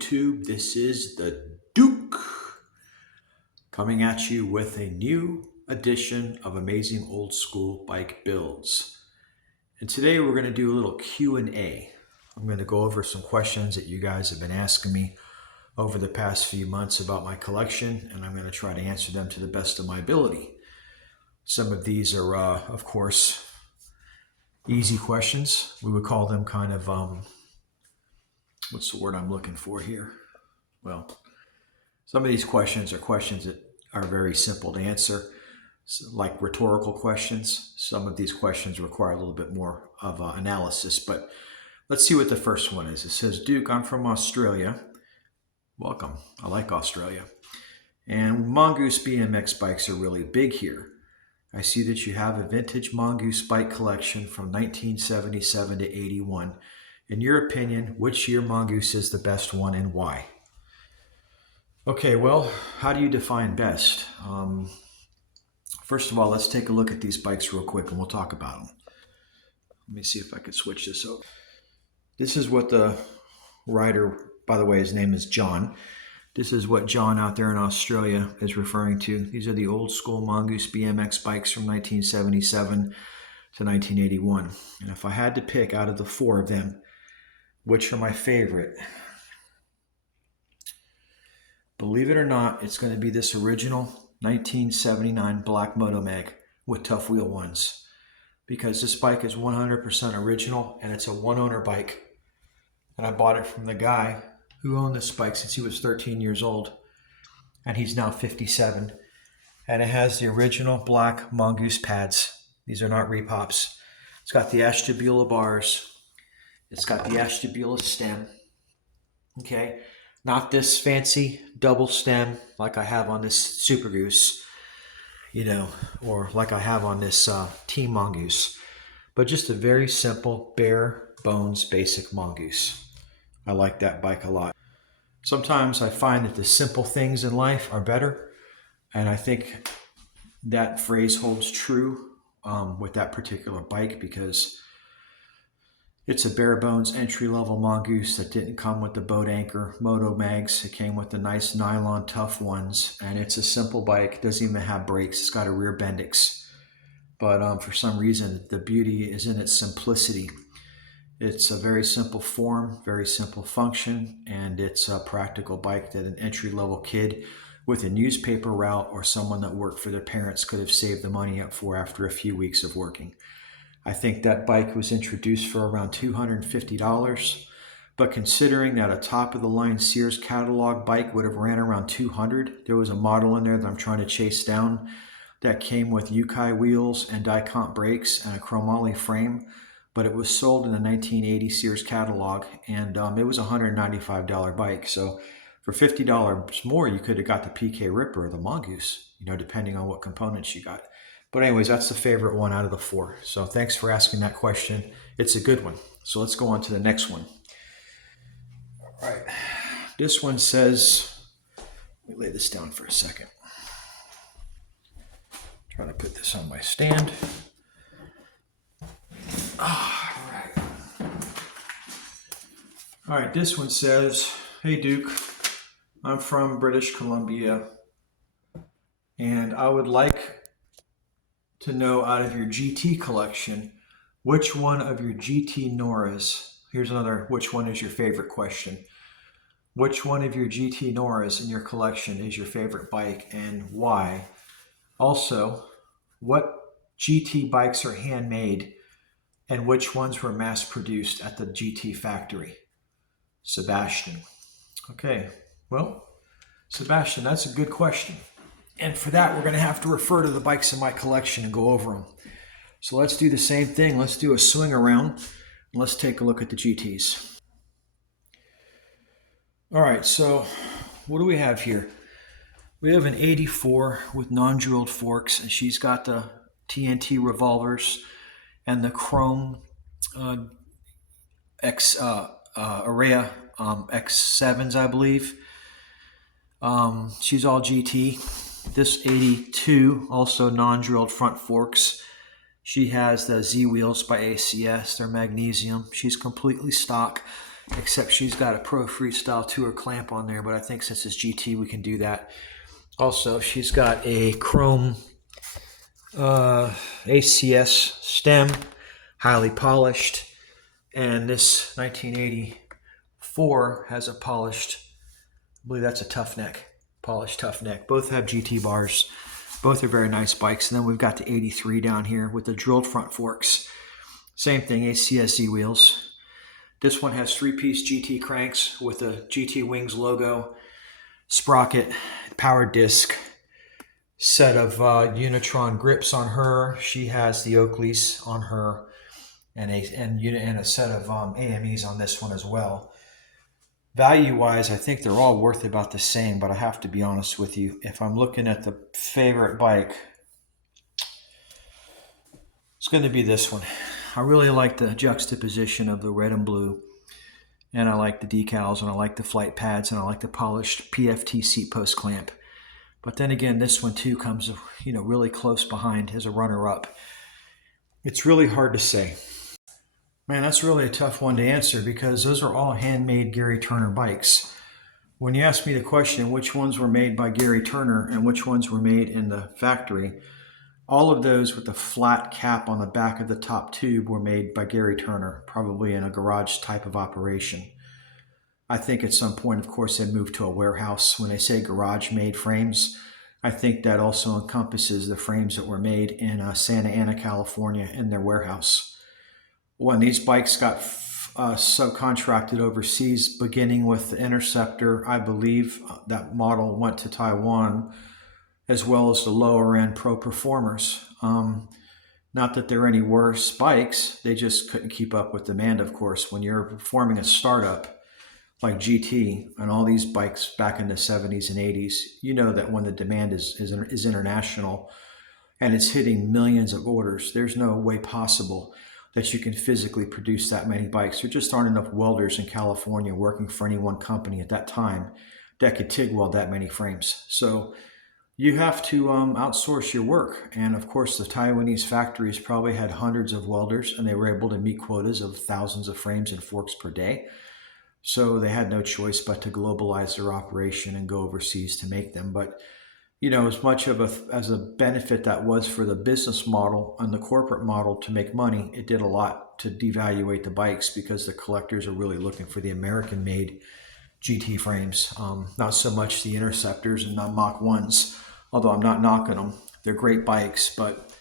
YouTube. This is the Duke coming at you with a new edition of Amazing Old School Bike Builds. And today we're going to do a little Q&A. I'm going to go over some questions that you guys have been asking me over the past few months about my collection, and I'm going to try to answer them to the best of my ability. Some of these are, of course, easy questions. We would call them kind of, what's the word I'm looking for here? Well, some of these questions are questions that are very simple to answer, like rhetorical questions. Some of these questions require a little bit more of analysis, but let's see what the first one is. It says, Duke, I'm from Australia. Welcome. I like Australia. And Mongoose BMX bikes are really big here. I see that you have a vintage Mongoose bike collection from 1977 to 81. In your opinion, which year Mongoose is the best one and why? Okay, well, how do you define best? First of all, let's take a look at these bikes real quick and we'll talk about them. Let me see if I can switch this over. This is what the rider, by the way, his name is John. This is what John out there in Australia is referring to. These are the old school Mongoose BMX bikes from 1977 to 1981. And if I had to pick out of the four of them, which are my favorite, believe it or not, it's going to be this original 1979 black Moto Mag with tough wheel ones, because this bike is 100% original and it's a one-owner bike. And I bought it from the guy who owned this bike since he was 13 years old, and he's now 57. And it has the original black Mongoose pads. These are not repops. It's got the Ashtabula bars. It's got the Ashtabula stem. Okay, not this fancy double stem like I have on this Super Goose, you know, or like I have on this Team Mongoose, but just a very simple, bare bones, basic Mongoose. I like that bike a lot. Sometimes I find that the simple things in life are better, and I think that phrase holds true with that particular bike, because it's a bare bones entry-level Mongoose that didn't come with the boat anchor Moto Mags. It came with the nice nylon tough ones, and it's a simple bike. It doesn't even have brakes. It's got a rear Bendix, but for some reason the beauty is in its simplicity. It's a very simple form, very simple function, and it's a practical bike that an entry-level kid with a newspaper route or someone that worked for their parents could have saved the money up for after a few weeks of working. I think that bike was introduced for around $250, but considering that a top-of-the-line Sears catalog bike would have ran around $200, there was a model in there that I'm trying to chase down that came with Yukai wheels and die-cut brakes and a chromoly frame, but it was sold in the 1980 Sears catalog, and it was a $195 bike. So for $50 more, you could have got the PK Ripper or the Mongoose, you know, depending on what components you got. But anyways, that's the favorite one out of the four. So thanks for asking that question. It's a good one. So let's go on to the next one. All right. This one says, let me lay this down for a second. Try to put this on my stand. All right, this one says, hey Duke, I'm from British Columbia, and I would like to know, out of your GT collection, which one of your GT Noras, here's another, which one is your favorite question. Which one of your GT Noras in your collection is your favorite bike and why? Also, what GT bikes are handmade and which ones were mass produced at the GT factory? Sebastian. Okay, well, Sebastian, that's a good question. And for that, we're going to have to refer to the bikes in my collection and go over them. So let's do the same thing. Let's do a swing around and let's take a look at the GTs. All right, so what do we have here? We have an 84 with non-drilled forks, and she's got the TNT revolvers and the chrome Area X7s, I believe. She's all GT. This 82, also non-drilled front forks. She has the Z wheels by ACS. They're magnesium. She's completely stock. except she's got a Pro Freestyle Tour clamp on there, but I think since it's GT, we can do that. Also, she's got a chrome ACS stem, highly polished, and this 1984 has a polished, I believe that's a tough neck, polished tough neck. Both have GT bars. Both are very nice bikes. And then we've got the 83 down here with the drilled front forks. Same thing, ACSZ wheels. This one has 3-piece GT cranks with a GT Wings logo, sprocket, power disc, set of Unitron grips on her. She has the Oakleys on her, and a set of AMEs on this one as well. Value-wise, I think they're all worth about the same, but I have to be honest with you. If I'm looking at the favorite bike, it's going to be this one. I really like the juxtaposition of the red and blue, and I like the decals, and I like the flight pads, and I like the polished PFT seat post clamp. But then again, this one too comes, really close behind as a runner-up. It's really hard to say. Man, that's really a tough one to answer because those are all handmade Gary Turner bikes. When you ask me the question, which ones were made by Gary Turner and which ones were made in the factory, all of those with the flat cap on the back of the top tube were made by Gary Turner, probably in a garage type of operation. I think at some point, of course, they moved to a warehouse. When they say garage-made frames, I think that also encompasses the frames that were made in Santa Ana, California, in their warehouse. When these bikes got subcontracted overseas, beginning with the Interceptor, I believe that model went to Taiwan, as well as the lower-end Pro Performers. Not that they're any worse bikes, they just couldn't keep up with demand, of course. When you're performing a startup like GT and all these bikes back in the 70s and 80s, you know that when the demand is international and it's hitting millions of orders, there's no way possible that you can physically produce that many bikes. There just aren't enough welders in California working for any one company at that time that could TIG weld that many frames. So you have to outsource your work. And of course, the Taiwanese factories probably had hundreds of welders and they were able to meet quotas of thousands of frames and forks per day. So they had no choice but to globalize their operation and go overseas to make them. But, as much of as a benefit that was for the business model and the corporate model to make money, it did a lot to devaluate the bikes because the collectors are really looking for the American-made GT frames, not so much the Interceptors and not Mach 1s, although I'm not knocking them. They're great bikes, but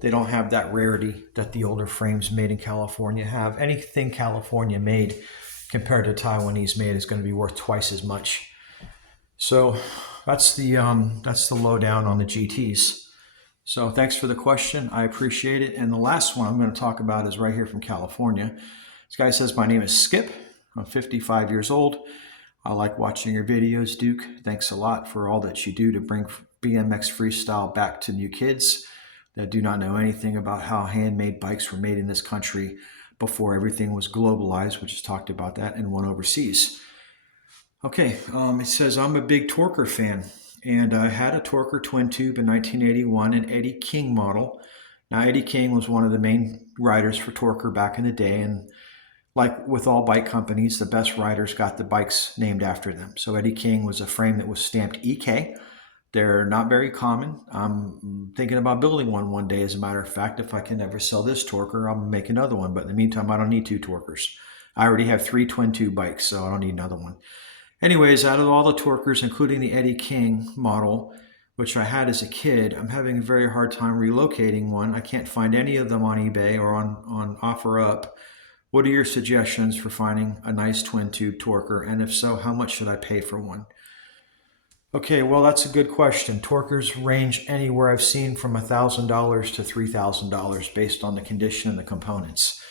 they don't have that rarity that the older frames made in California have. Anything California made compared to Taiwanese made is going to be worth twice as much. So that's the lowdown on the GTs. So thanks for the question. I appreciate it. And the last one I'm going to talk about is right here from California. This guy says, my name is Skip. I'm 55 years old. I like watching your videos, Duke. Thanks a lot for all that you do to bring BMX freestyle back to new kids that do not know anything about how handmade bikes were made in this country before everything was globalized. We just talked about that and went overseas. Okay, it says, I'm a big Torker fan, and I had a Torker twin tube in 1981, an Eddie King model. Now, Eddie King was one of the main riders for Torker back in the day, and like with all bike companies, the best riders got the bikes named after them. So Eddie King was a frame that was stamped EK. They're not very common. I'm thinking about building one day, as a matter of fact. If I can ever sell this Torker, I'll make another one. But in the meantime, I don't need 2 Torkers. I already have 3 twin tube bikes, so I don't need another one. Anyways, out of all the Torkers, including the Eddie King model, which I had as a kid, I'm having a very hard time relocating one. I can't find any of them on eBay or on OfferUp. What are your suggestions for finding a nice twin tube Torker? And if so, how much should I pay for one? Okay, well, that's a good question. Torkers range anywhere I've seen from $1,000 to $3,000 based on the condition and the components.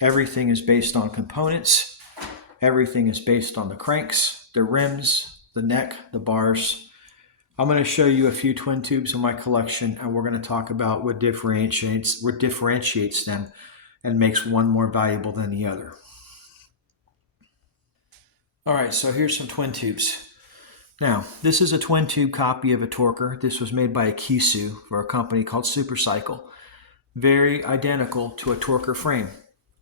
Everything is based on components. Everything is based on the cranks, the rims, the neck, the bars. I'm going to show you a few twin tubes in my collection, and we're going to talk about what differentiates them and makes one more valuable than the other. All right, so here's some twin tubes. Now, this is a twin tube copy of a Torker. This was made by a Kisu for a company called Supercycle. Very identical to a Torker frame,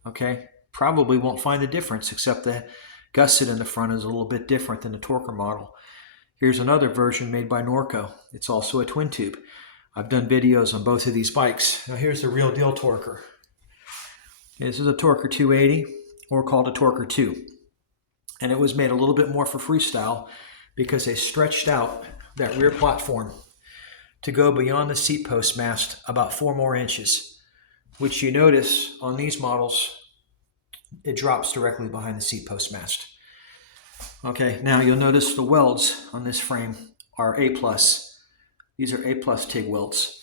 okay? probably won't find the difference, except the gusset in the front is a little bit different than the Torker model. Here's another version made by Norco. It's also a twin tube. I've done videos on both of these bikes. Now here's the real deal Torker. This is a Torker 280, or called a Torker 2. And it was made a little bit more for freestyle because they stretched out that rear platform to go beyond the seat post mast about 4 more inches, which you notice on these models, it drops directly behind the seat post mast. Okay, now you'll notice the welds on this frame are A+. These are A+ TIG welds.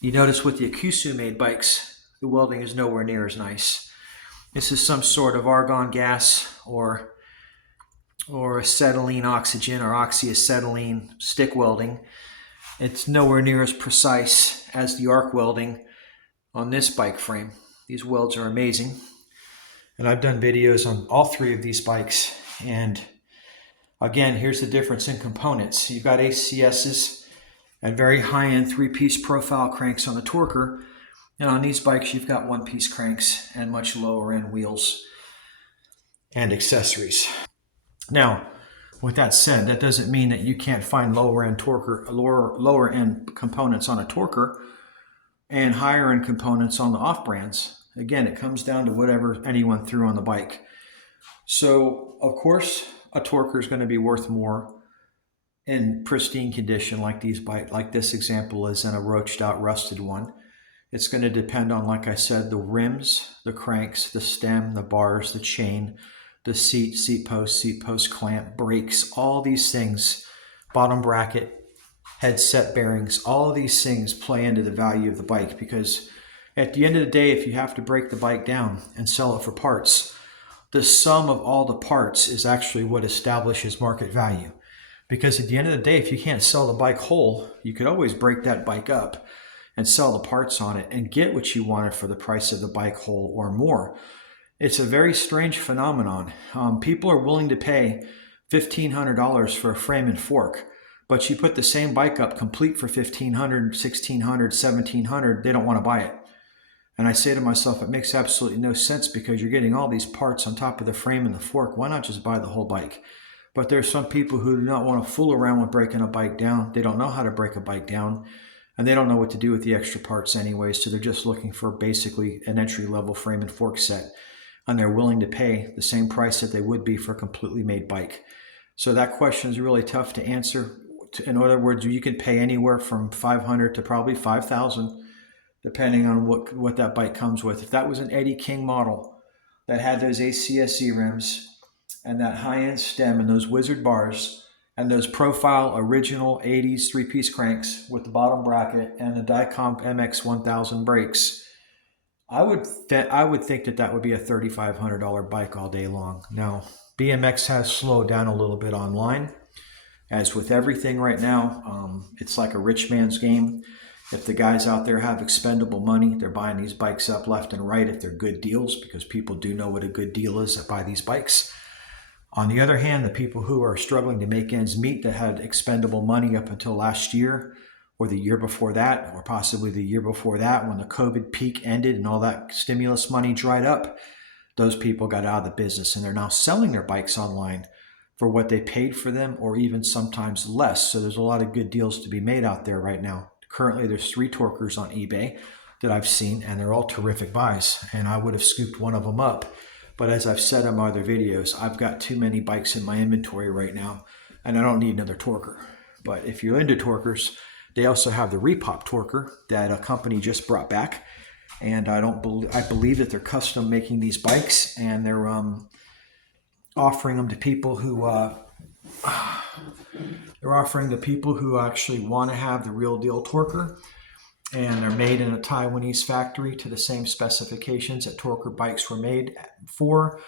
You notice with the Akusu made bikes, the welding is nowhere near as nice. This is some sort of argon gas or acetylene oxygen or oxyacetylene stick welding. It's nowhere near as precise as the arc welding on this bike frame. These welds are amazing. And I've done videos on all 3 of these bikes. And again, here's the difference in components. You've got ACSs and very high-end 3-piece profile cranks on the Torker. And on these bikes, you've got 1-piece cranks and much lower-end wheels and accessories. Now, with that said, that doesn't mean that you can't find lower-end components on a Torker and higher-end components on the off-brands. Again, it comes down to whatever anyone threw on the bike. So, of course, a Torker is going to be worth more in pristine condition like this example is in a roached out, rusted one. It's going to depend on, like I said, the rims, the cranks, the stem, the bars, the chain, the seat post clamp, brakes, all these things, bottom bracket, headset bearings, all of these things play into the value of the bike, because at the end of the day, if you have to break the bike down and sell it for parts, the sum of all the parts is actually what establishes market value. Because at the end of the day, if you can't sell the bike whole, you could always break that bike up and sell the parts on it and get what you wanted for the price of the bike whole or more. It's a very strange phenomenon. People are willing to pay $1,500 for a frame and fork, but you put the same bike up complete for $1,500, $1,600, $1,700, they don't want to buy it. And I say to myself, it makes absolutely no sense, because you're getting all these parts on top of the frame and the fork. Why not just buy the whole bike? But there's some people who do not want to fool around with breaking a bike down. They don't know how to break a bike down, and they don't know what to do with the extra parts anyway, so they're just looking for basically an entry-level frame and fork set, and they're willing to pay the same price that they would be for a completely made bike. So that question is really tough to answer. In other words, you can pay anywhere from $500 to probably $5,000, depending on what that bike comes with. If that was an Eddie King model that had those ACSE rims and that high-end stem and those wizard bars and those profile original 80s 3-piece cranks with the bottom bracket and the Dicomp MX 1000 brakes, I would think that would be a $3,500 bike all day long. Now, BMX has slowed down a little bit online. As with everything right now, it's like a rich man's game. If the guys out there have expendable money, they're buying these bikes up left and right if they're good deals, because people do know what a good deal is that buy these bikes. On the other hand, the people who are struggling to make ends meet, that had expendable money up until last year or the year before that, or possibly the year before that, when the COVID peak ended and all that stimulus money dried up, those people got out of the business, and they're now selling their bikes online for what they paid for them, or even sometimes less. So there's a lot of good deals to be made out there right now. Currently, there's 3 Torkers on eBay that I've seen, and they're all terrific buys, and I would have scooped one of them up. But as I've said in my other videos, I've got too many bikes in my inventory right now, and I don't need another Torker. But if you're into Torkers, they also have the Repop Torker that a company just brought back, and I believe that they're custom making these bikes, and they're offering them to people who actually want to have the real deal Torker, and they're made in a Taiwanese factory to the same specifications that Torker bikes were made for.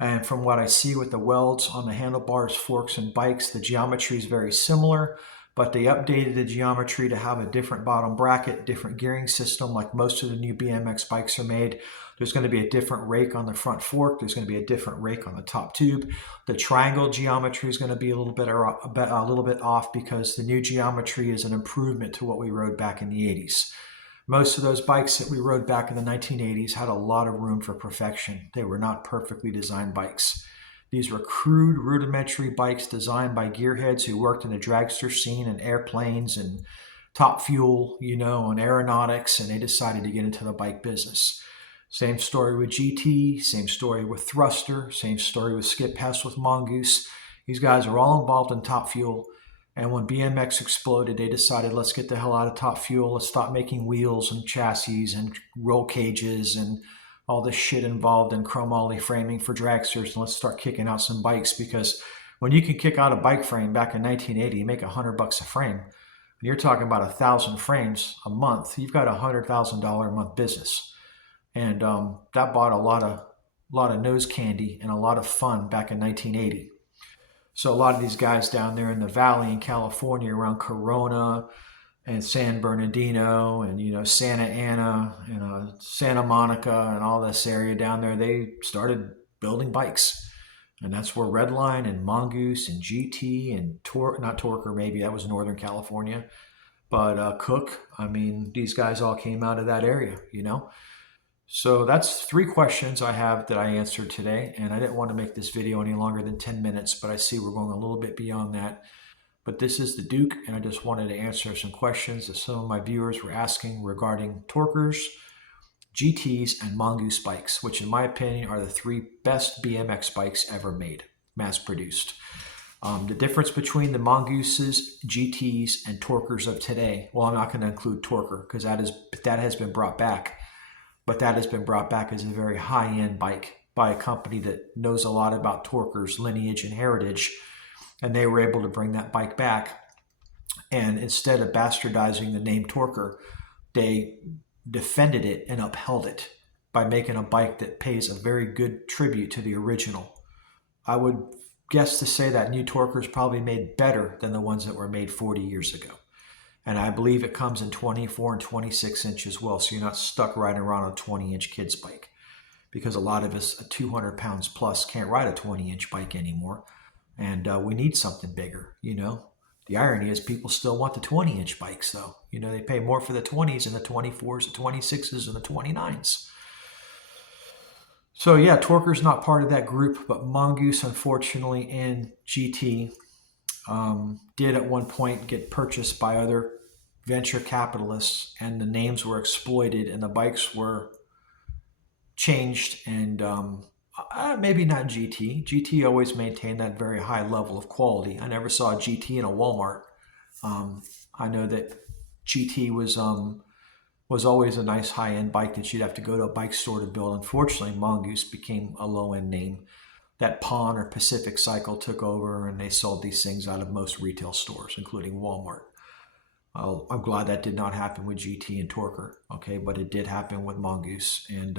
And from what I see with the welds on the handlebars, forks, and bikes, the geometry is very similar, but they updated the geometry to have a different bottom bracket, different gearing system, like most of the new BMX bikes are made. There's going to be a different rake on the front fork. There's going to be a different rake on the top tube. The triangle geometry is going to be a little bit off, because the new geometry is an improvement to what we rode back in the 80s. Most of those bikes that we rode back in the 1980s had a lot of room for perfection. They were not perfectly designed bikes. These were crude, rudimentary bikes designed by gearheads who worked in the dragster scene and airplanes and top fuel, and aeronautics, and they decided to get into the bike business. Same story with GT, same story with Thruster, same story with Skip Hess with Mongoose. These guys are all involved in top fuel. And when BMX exploded, they decided, let's get the hell out of top fuel. Let's stop making wheels and chassis and roll cages and all this shit involved in chromoly framing for dragsters. And let's start kicking out some bikes, because when you can kick out a bike frame back in 1980, you make $100 a frame. And you're talking about 1,000 frames a month. You've got $100,000 a month business. And that bought a lot of nose candy and a lot of fun back in 1980. So a lot of these guys down there in the valley in California around Corona and San Bernardino and Santa Ana and Santa Monica and all this area down there, they started building bikes. And that's where Redline and Mongoose and GT and not Torker, maybe that was Northern California, but Cook. I mean, these guys all came out of that area. So that's 3 questions I have that I answered today, and I didn't want to make this video any longer than 10 minutes, but I see we're going a little bit beyond that. But this is the Duke, and I just wanted to answer some questions that some of my viewers were asking regarding Torkers, GTs, and Mongoose bikes, which in my opinion are the 3 best BMX bikes ever made, mass-produced. The difference between the Mongooses, GTs, and Torkers of today, well, I'm not going to include Torker because that has been brought back. But that has been brought back as a very high-end bike by a company that knows a lot about Torker's lineage and heritage. And they were able to bring that bike back. And instead of bastardizing the name Torker, they defended it and upheld it by making a bike that pays a very good tribute to the original. I would guess to say that new Torker is probably made better than the ones that were made 40 years ago. And I believe it comes in 24 and 26 inch as well. So you're not stuck riding around on a 20-inch kid's bike, because a lot of us 200 pounds plus can't ride a 20-inch bike anymore. And we need something bigger, The irony is people still want the 20-inch bikes though. They pay more for the 20s and the 24s, the 26s, and the 29s. So yeah, Torker's not part of that group, but Mongoose, unfortunately, and GT did at one point get purchased by other venture capitalists, and the names were exploited and the bikes were changed. And maybe not GT. GT always maintained that very high level of quality. I never saw a GT in a Walmart. I know that GT was always a nice high-end bike that you'd have to go to a bike store to build. Unfortunately, Mongoose became a low-end name. That Pon or Pacific Cycle took over, and they sold these things out of most retail stores, including Walmart. I'm glad that did not happen with GT and Torker, okay, but it did happen with Mongoose. And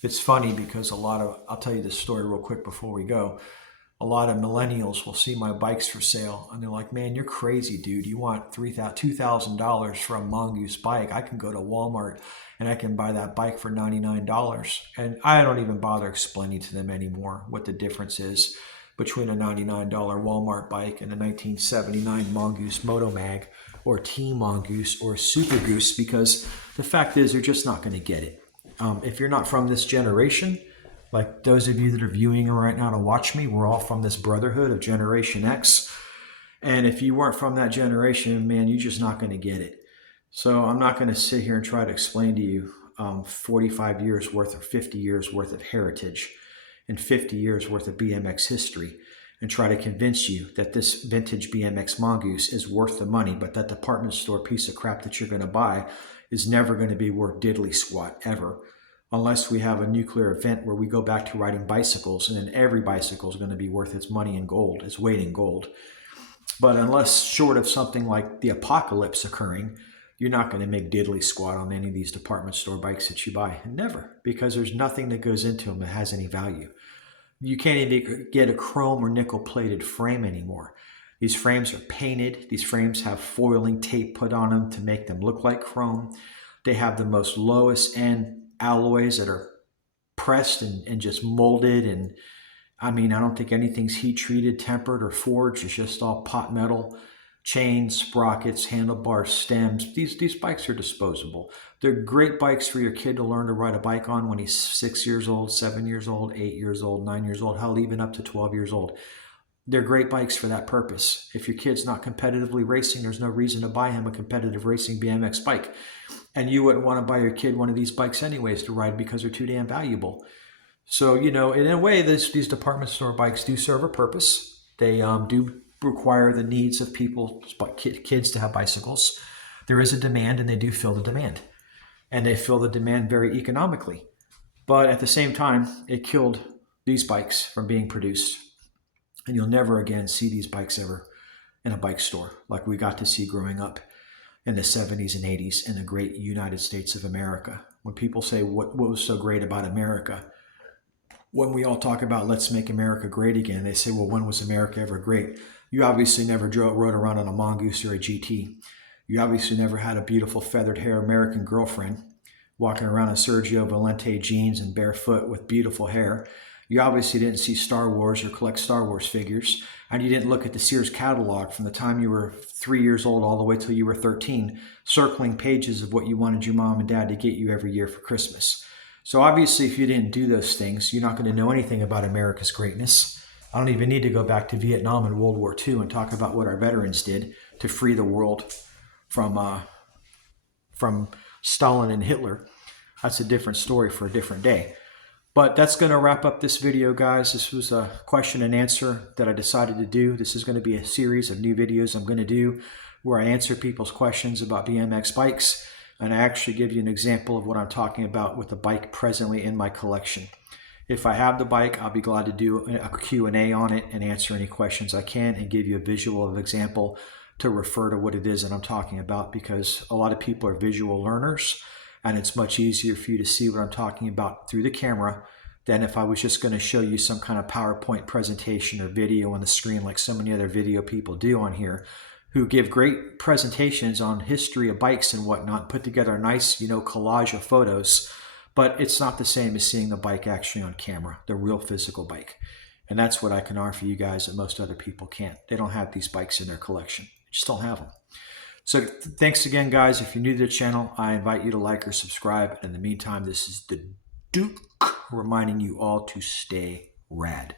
it's funny because I'll tell you this story real quick before we go. A lot of millennials will see my bikes for sale, and they're like, man, you're crazy, dude. You want $2,000 for a Mongoose bike? I can go to Walmart and I can buy that bike for $99. And I don't even bother explaining to them anymore what the difference is between a $99 Walmart bike and a 1979 Mongoose Motomag or Team Mongoose or Super Goose, because the fact is they're just not going to get it. If you're not from this generation, like those of you that are viewing right now to watch me, we're all from this brotherhood of Generation X. And if you weren't from that generation, man, you're just not going to get it. So I'm not going to sit here and try to explain to you 45 years worth or 50 years worth of heritage and 50 years worth of BMX history and try to convince you that this vintage BMX Mongoose is worth the money, but that department store piece of crap that you're going to buy is never going to be worth diddly squat ever, unless we have a nuclear event where we go back to riding bicycles, and then every bicycle is going to be worth its money in gold, its weight in gold. But unless short of something like the apocalypse occurring, you're not going to make diddly squat on any of these department store bikes that you buy. Never, because there's nothing that goes into them that has any value. You can't even get a chrome or nickel plated frame anymore. These frames are painted. These frames have foiling tape put on them to make them look like chrome. They have the most lowest end alloys that are pressed and just molded. And I mean, I don't think anything's heat treated, tempered, or forged. It's just all pot metal, chains, sprockets, handlebars, stems. These bikes are disposable. They're great bikes for your kid to learn to ride a bike on when he's 6 years old, 7 years old, 8 years old, 9 years old, hell, even up to 12 years old. They're great bikes for that purpose. If your kid's not competitively racing, there's no reason to buy him a competitive racing BMX bike. And you wouldn't want to buy your kid one of these bikes anyways to ride because they're too damn valuable. So, in a way, these department store bikes do serve a purpose. They do require the needs of people, kids to have bicycles. There is a demand, and they do fill the demand. And they fill the demand very economically. But at the same time, it killed these bikes from being produced. And you'll never again see these bikes ever in a bike store like we got to see growing up in the 70s and 80s in the great United States of America. When people say, what was so great about America? When we all talk about let's make America great again, they say, well, when was America ever great? You obviously never rode around on a Mongoose or a GT. You obviously never had a beautiful feathered hair American girlfriend walking around in Sergio Valente jeans and barefoot with beautiful hair. You obviously didn't see Star Wars or collect Star Wars figures, and you didn't look at the Sears catalog from the time you were 3 years old all the way till you were 13, circling pages of what you wanted your mom and dad to get you every year for Christmas. So obviously, if you didn't do those things, you're not going to know anything about America's greatness. I don't even need to go back to Vietnam and World War II and talk about what our veterans did to free the world from Stalin and Hitler. That's a different story for a different day. But that's going to wrap up this video, guys. This was a question and answer that I decided to do. This is going to be a series of new videos I'm going to do where I answer people's questions about BMX bikes. And I actually give you an example of what I'm talking about with the bike presently in my collection. If I have the bike, I'll be glad to do a Q&A on it and answer any questions I can and give you a visual example to refer to what it is that I'm talking about, because a lot of people are visual learners and it's much easier for you to see what I'm talking about through the camera than if I was just going to show you some kind of PowerPoint presentation or video on the screen like so many other video people do on here, who give great presentations on history of bikes and whatnot, put together a nice, collage of photos, but it's not the same as seeing the bike actually on camera, the real physical bike. And that's what I can offer you guys that most other people can't. They don't have these bikes in their collection. They just don't have them. So thanks again, guys. If you're new to the channel, I invite you to like or subscribe. In the meantime, this is the Duke reminding you all to stay rad.